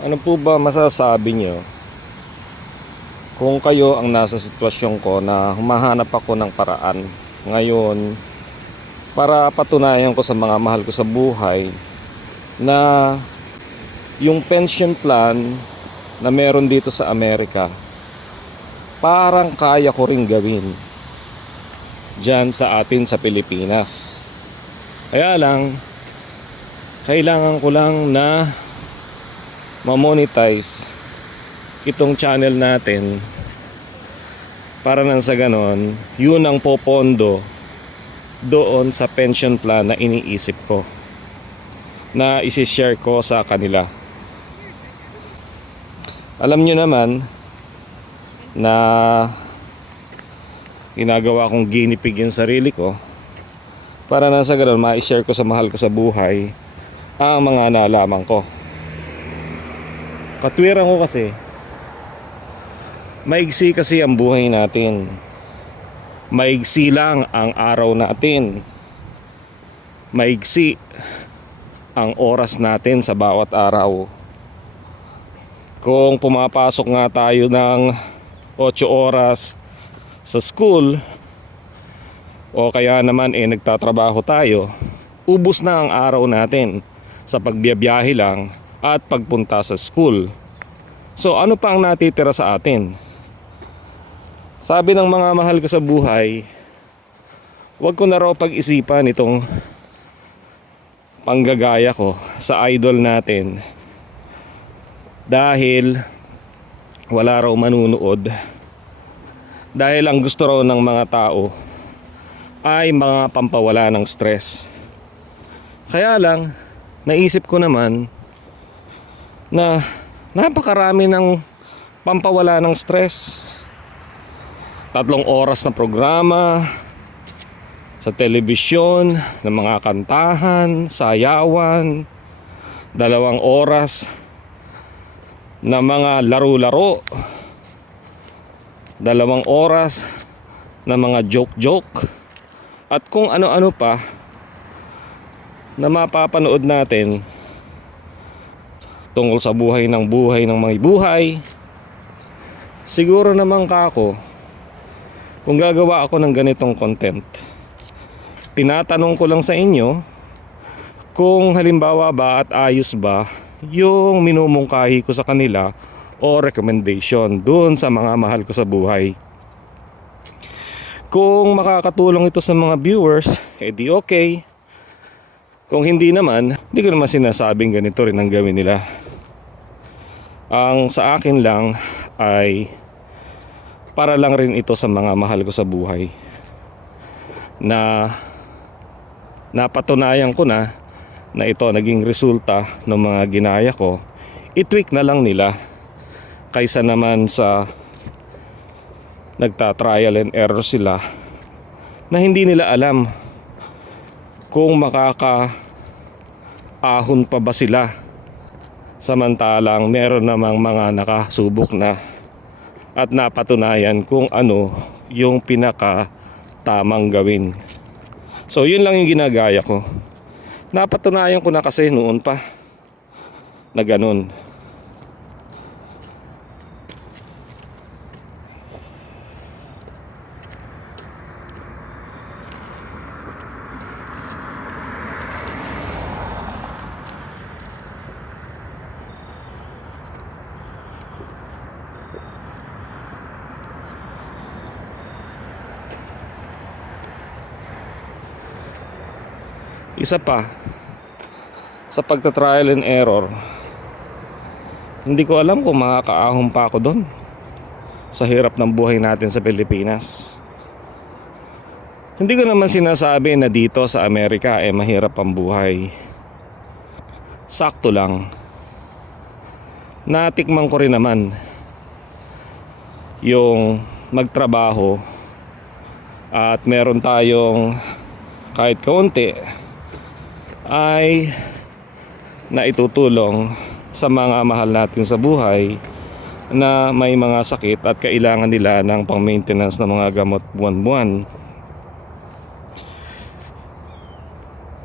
Ano po ba masasabi nyo kung kayo ang nasa sitwasyon ko na humahanap ako ng paraan ngayon para patunayan ko sa mga mahal ko sa buhay na yung pension plan na meron dito sa Amerika parang kaya ko ring gawin dyan sa atin sa Pilipinas. Kaya lang, kailangan ko lang na ma-monetize itong channel natin para nang sa ganon yun ang popondo doon sa pension plan na iniisip ko na isi-share ko sa kanila. Alam nyo naman na ginagawa kong guinea pig yung sarili ko para nang sa ganon ma-share ko sa mahal ko sa buhay ang mga nalaman ko. Katwiran ko kasi maigsi kasi ang buhay natin. Maigsi lang ang araw natin. Maigsi ang oras natin sa bawat araw. Kung pumapasok nga tayo ng 8 oras sa school o kaya naman nagtatrabaho tayo, ubos na ang araw natin sa pagbiyahe lang at pagpunta sa school. So ano pa ang natitira sa atin? Sabi ng mga mahal ko sa buhay, wag ko na raw pag-isipan itong panggagaya ko sa idol natin dahil wala raw manunood, dahil ang gusto raw ng mga tao ay mga pampawala ng stress. Kaya lang naisip ko naman na napakarami ng pampawala ng stress. 3 oras na programa sa telebisyon ng mga kantahan, sayawan, 2 oras na mga laro-laro, 2 oras na mga joke-joke, at kung ano-ano pa na mapapanood natin tungkol sa buhay ng mga buhay. Siguro naman kako, kung gagawa ako ng ganitong content, tinatanong ko lang sa inyo kung halimbawa ba at ayos ba yung minumungkahi ko sa kanila o recommendation doon sa mga mahal ko sa buhay. Kung makakatulong ito sa mga viewers, edi okay. Kung hindi naman, hindi ko naman sinasabing ganito rin ang gawin nila. Ang sa akin lang ay para lang rin ito sa mga mahal ko sa buhay na napatunayan ko na ito naging resulta ng mga ginaya ko. I-tweak na lang nila kaysa naman sa nagta-trial and error sila na hindi nila alam kung makakaahon pa ba sila, samantalang meron namang mga nakasubok na at napatunayan kung ano yung pinaka tamang gawin. So yun lang yung ginagaya ko. Napatunayan ko na kasi noon pa na ganun. Isa pa, sa pagta-trial and error, hindi ko alam kung makakaahon pa ako doon sa hirap ng buhay natin sa Pilipinas. Hindi ko naman sinasabi na dito sa Amerika mahirap ang buhay. Sakto lang. Natikman ko rin naman yung magtrabaho at meron tayong kahit kaunti ay naitutulong sa mga mahal natin sa buhay na may mga sakit at kailangan nila ng pang-maintenance ng mga gamot buwan-buwan.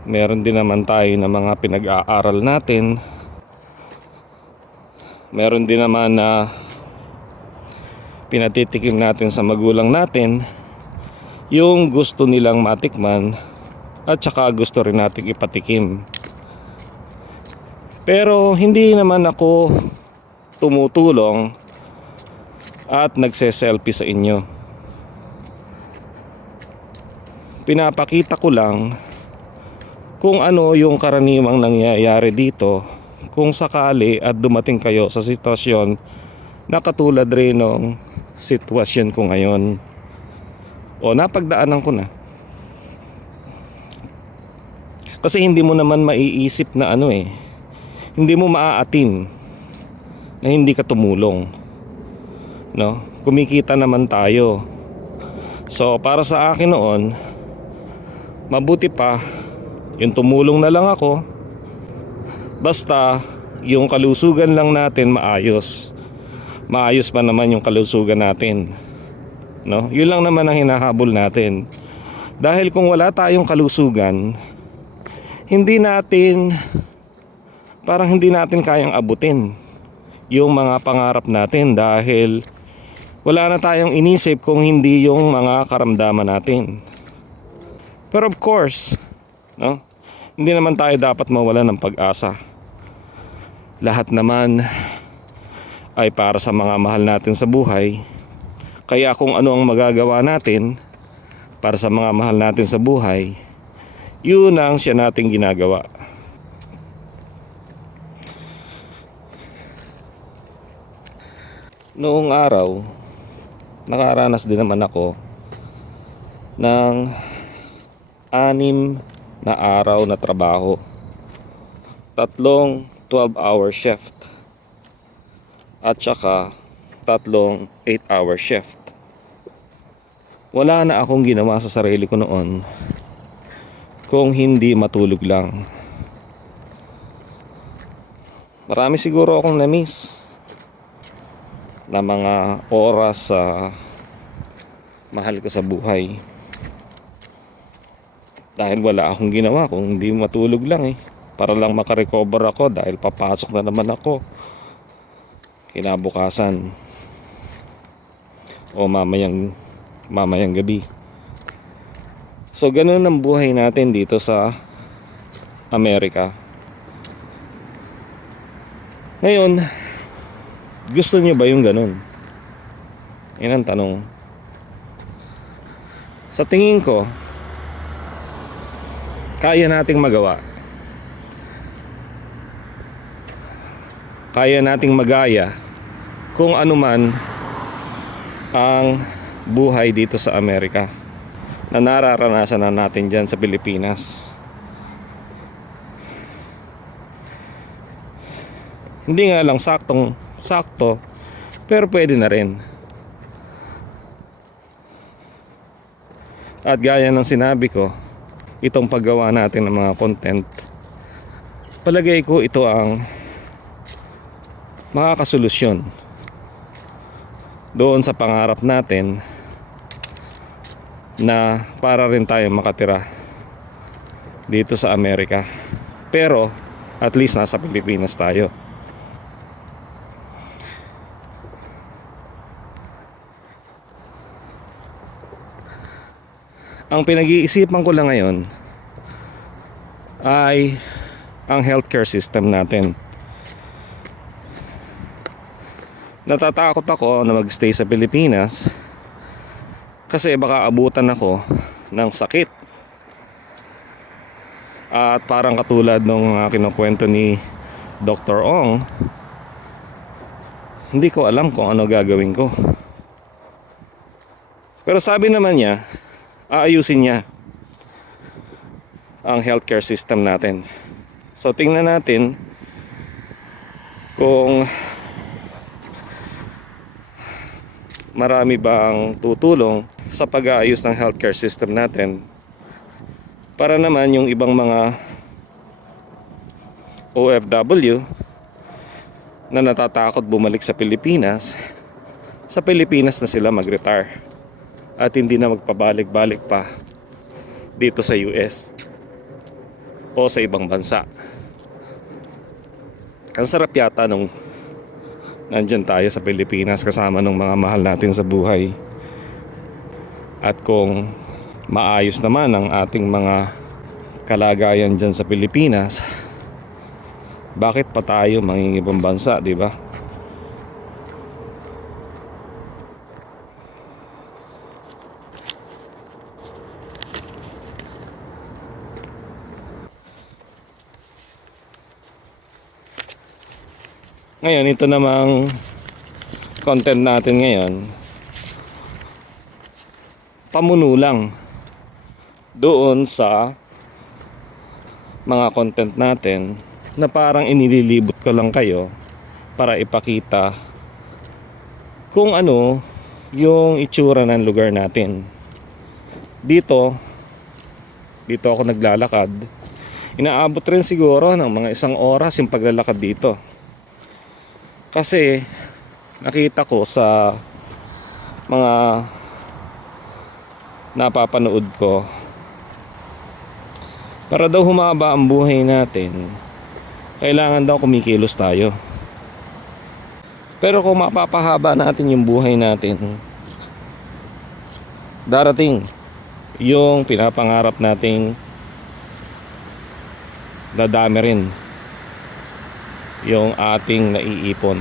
Meron din naman tayo ng mga pinag-aaral natin Meron din naman na pinatitikim natin sa magulang natin, yung gusto nilang matikman at saka gusto rin nating ipatikim. Pero hindi naman ako tumutulong at nagse-selfie sa inyo. Pinapakita ko lang kung ano yung karaniwang nangyayari dito kung sakali at dumating kayo sa sitwasyon na katulad rin ng sitwasyon ko ngayon o napagdaanan ko na. Kasi hindi mo naman maiisip na hindi mo maaatin na hindi ka tumulong, no? Kumikita naman tayo. So para sa akin noon, mabuti pa yung tumulong na lang ako, basta yung kalusugan lang natin maayos pa naman yung kalusugan natin, no? Yun lang naman ang hinahabol natin. Dahil kung wala tayong kalusugan, hindi natin kayang abutin yung mga pangarap natin, dahil wala na tayong inisip kung hindi yung mga karamdaman natin. Pero of course, no? Hindi naman tayo dapat mawala ng pag-asa. Lahat naman ay para sa mga mahal natin sa buhay. Kaya kung ano ang magagawa natin para sa mga mahal natin sa buhay, yun ang siya nating ginagawa. Noong araw, nakaranas din naman ako ng 6 na araw na trabaho. 3 12-hour shift at saka 3 8-hour shift. Wala na akong ginawa sa sarili ko noon kung hindi matulog lang. Marami siguro akong na-miss na mga oras sa mahal ko sa buhay, dahil wala akong ginawa kung hindi matulog lang para lang makarecover ako, dahil papasok na naman ako kinabukasan o mamayang gabi. So ganun ang buhay natin dito sa Amerika. Ngayon, gusto niyo ba yung ganun? Yan ang tanong. Sa tingin ko, kaya nating magawa. Kaya nating magaya kung ano man ang buhay dito sa Amerika na nararanasan na natin dyan sa Pilipinas. Hindi nga lang sakto, pero pwede na rin. At gaya ng sinabi ko, itong paggawa natin ng mga content, palagay ko ito ang makakasolusyon doon sa pangarap natin na para rin tayo makatira dito sa Amerika, pero at least nasa Pilipinas tayo. Ang pinag-iisipan ko lang ngayon ay ang healthcare system natin. Natatakot ako na magstay sa Pilipinas kasi baka abutan ako ng sakit. At parang katulad nung kinukwento ni Dr. Ong, hindi ko alam kung ano gagawin ko. Pero sabi naman niya, aayusin niya ang healthcare system natin. So tingnan natin kung marami bang tutulong sa pag-aayos ng healthcare system natin, para naman yung ibang mga OFW na natatakot bumalik sa Pilipinas na sila mag-retire at hindi na magpabalik-balik pa dito sa US o sa ibang bansa. Ang sarap yata nung nandyan tayo sa Pilipinas kasama ng mga mahal natin sa buhay. At kung maayos naman ang ating mga kalagayan dyan sa Pilipinas, bakit pa tayo mangingibang bansa, di ba? Ngayon, ito namang content natin ngayon, pamuno lang doon sa mga content natin na parang inililibot ko lang kayo para ipakita kung ano yung itsura ng lugar natin. Dito ako naglalakad. Inaabot rin siguro ng mga 1 oras yung paglalakad dito. Kasi nakita ko sa mga napapanood ko, para daw humaba ang buhay natin, kailangan daw kumikilos tayo. Pero kung mapapahaba natin yung buhay natin, darating yung pinapangarap nating dadami rin yung ating naiipon.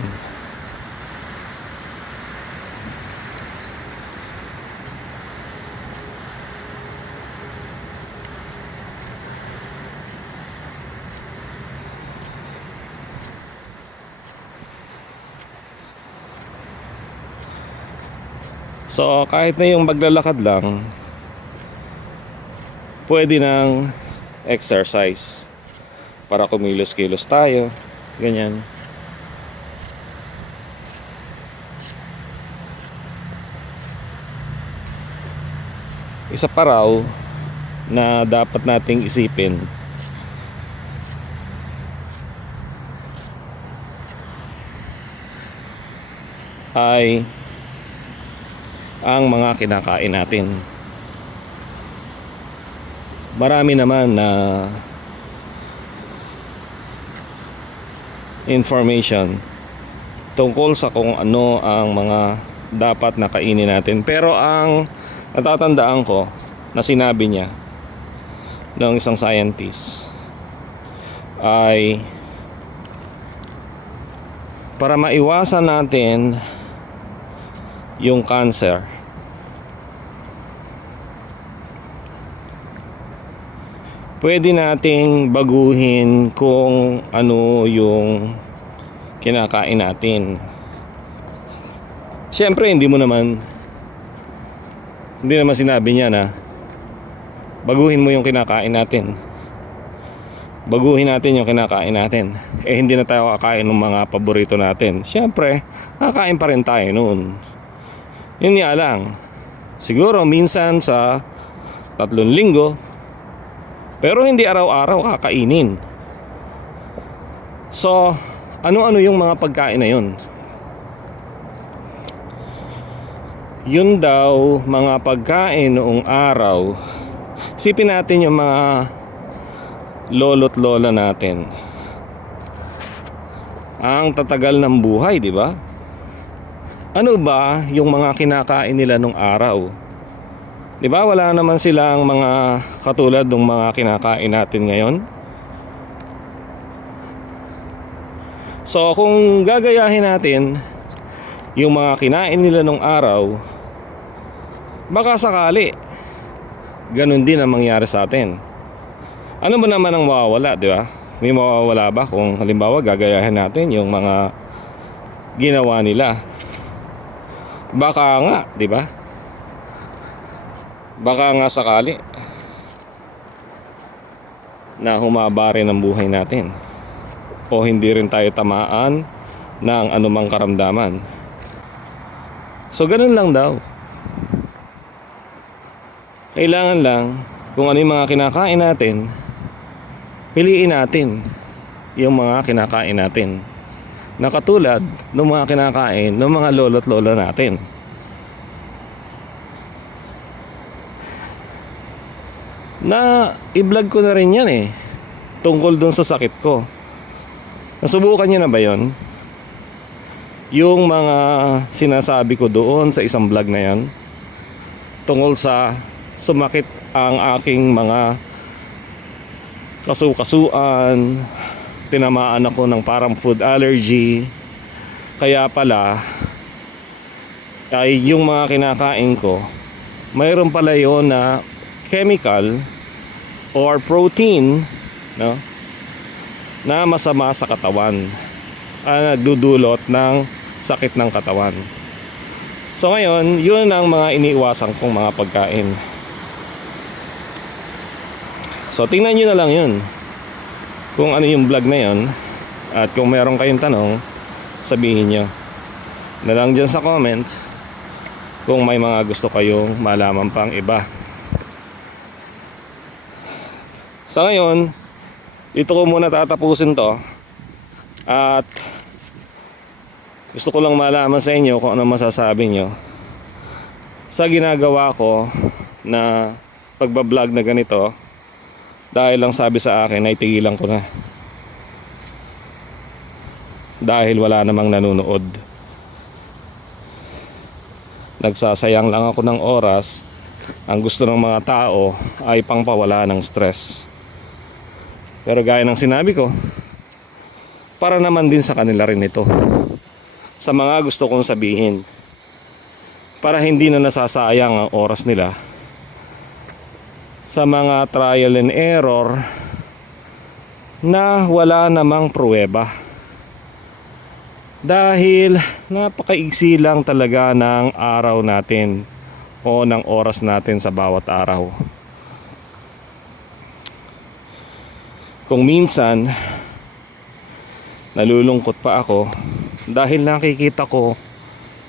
So kahit na yung maglalakad lang, pwede ng exercise para kumilos-kilos tayo. Ganyan. Isa pa raw na dapat nating isipin, ay ang mga kinakain natin. Marami naman na information tungkol sa kung ano ang mga dapat na kainin natin. Pero ang natatandaan ko na sinabi niya ng isang scientist ay para maiwasan natin yung cancer, pwede nating baguhin kung ano yung kinakain natin. Siyempre hindi naman sinabi niya na baguhin mo yung kinakain natin. Baguhin natin yung kinakain natin. Hindi na tayo kakain ng mga paborito natin. Siyempre, kakain pa rin tayo noon. Yun nga lang, siguro minsan sa 3 linggo, pero hindi araw-araw kakainin. So, ano-ano yung mga pagkain na yun? Yun daw, mga pagkain noong araw, isipin natin yung mga lolo't lola natin. Ang tatagal ng buhay, di ba? Ano ba yung mga kinakain nila nung araw? Di ba wala naman silang mga katulad ng mga kinakain natin ngayon? So kung gagayahin natin yung mga kinain nila nung araw, baka sakali ganun din ang mangyari sa atin. Ano ba naman ang mawawala, di ba? May mawawala ba kung halimbawa gagayahin natin yung mga ginawa nila? Baka nga, di ba? Baka nga sakali na humaba rin ang buhay natin, o hindi rin tayo tamaan ng anumang karamdaman. So ganun lang daw. Kailangan lang kung ano yung mga kinakain natin, piliin natin yung mga kinakain natin na katulad ng mga kinakain ng mga lolo't lola natin. Na i-vlog ko na rin yan tungkol dun sa sakit ko. Nasubukan niyo na ba yon? yung mga sinasabi ko doon sa isang vlog na yan tungkol sa sumakit ang aking mga kasu-kasuan, tinamaan ako ng parang food allergy. Kaya pala ay yung mga kinakain ko mayroon pala yon na chemical or protein, no, na masama sa katawan, nagdudulot ng sakit ng katawan. So ngayon, yun ang mga iniiwasan kong mga pagkain. So tingnan nyo na lang yun kung ano yung vlog na yun. At kung meron kayong tanong, sabihin nyo na lang dyan sa comment kung may mga gusto kayong malaman pang iba. Sa ngayon, dito ko muna tatapusin to. At gusto ko lang malaman sa inyo kung ano masasabi nyo sa ginagawa ko na pagbablog na ganito. Dahil lang sabi sa akin ay tigilan ko na, dahil wala namang nanonood. Nagsasayang lang ako ng oras. Ang gusto ng mga tao ay pangpawala ng stress. Pero gaya ng sinabi ko, para naman din sa kanila rin ito, sa mga gusto kong sabihin, para hindi na nasasayang ang oras nila sa mga trial and error na wala namang pruweba. Dahil napakaigsi lang talaga ng araw natin o ng oras natin sa bawat araw. Kung minsan nalulungkot pa ako dahil nakikita ko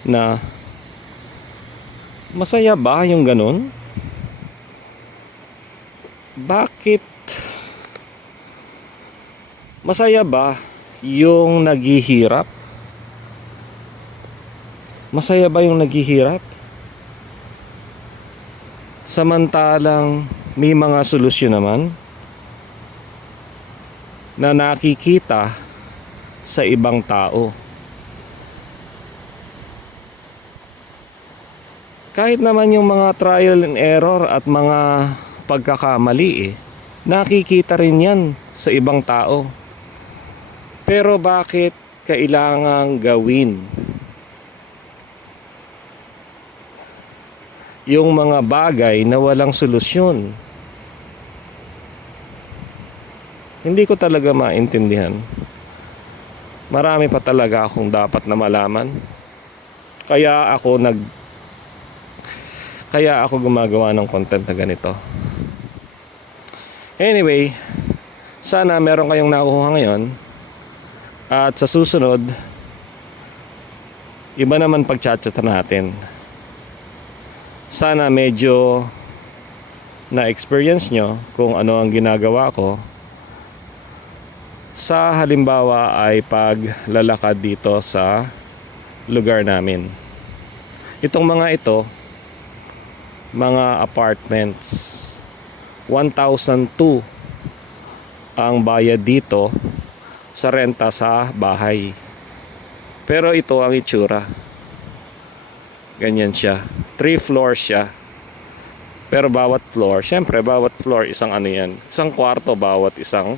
na masaya ba yung ganun? Bakit masaya ba yung naghihirap? Masaya ba yung naghihirap? Samantalang may mga solusyon naman na nakikita sa ibang tao. Kahit naman yung mga trial and error at mga pagkakamali nakikita rin yan sa ibang tao. Pero bakit kailangang gawin yung mga bagay na walang solusyon? Hindi ko talaga maintindihan. Marami pa talaga akong dapat na malaman. Kaya ako gumagawa ng content na ganito. Anyway, sana meron kayong nakuha ngayon. At sa susunod, iba naman pagchat-chat natin. Sana medyo na-experience nyo kung ano ang ginagawa ko. Sa halimbawa ay paglalakad dito sa lugar namin. Itong mga ito, mga apartments, 1,002 ang bayad dito sa renta sa bahay. Pero ito ang itsura. Ganyan siya. 3 floors siya. Pero bawat floor, syempre bawat floor isang ano yan. Isang kwarto bawat isang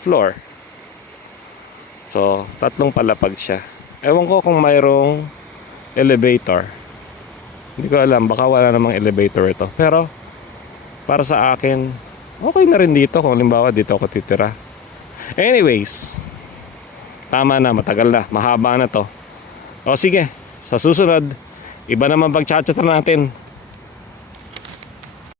floor. So, 3 palapag siya. Ewan ko kung mayroong elevator. Hindi ko alam, baka wala namang elevator ito. Pero para sa akin, okay na rin dito kung halimbawa dito ako titira. Anyways, tama na, matagal na, mahaba na to. O sige, sa susunod, iba naman pag-chat-chat natin.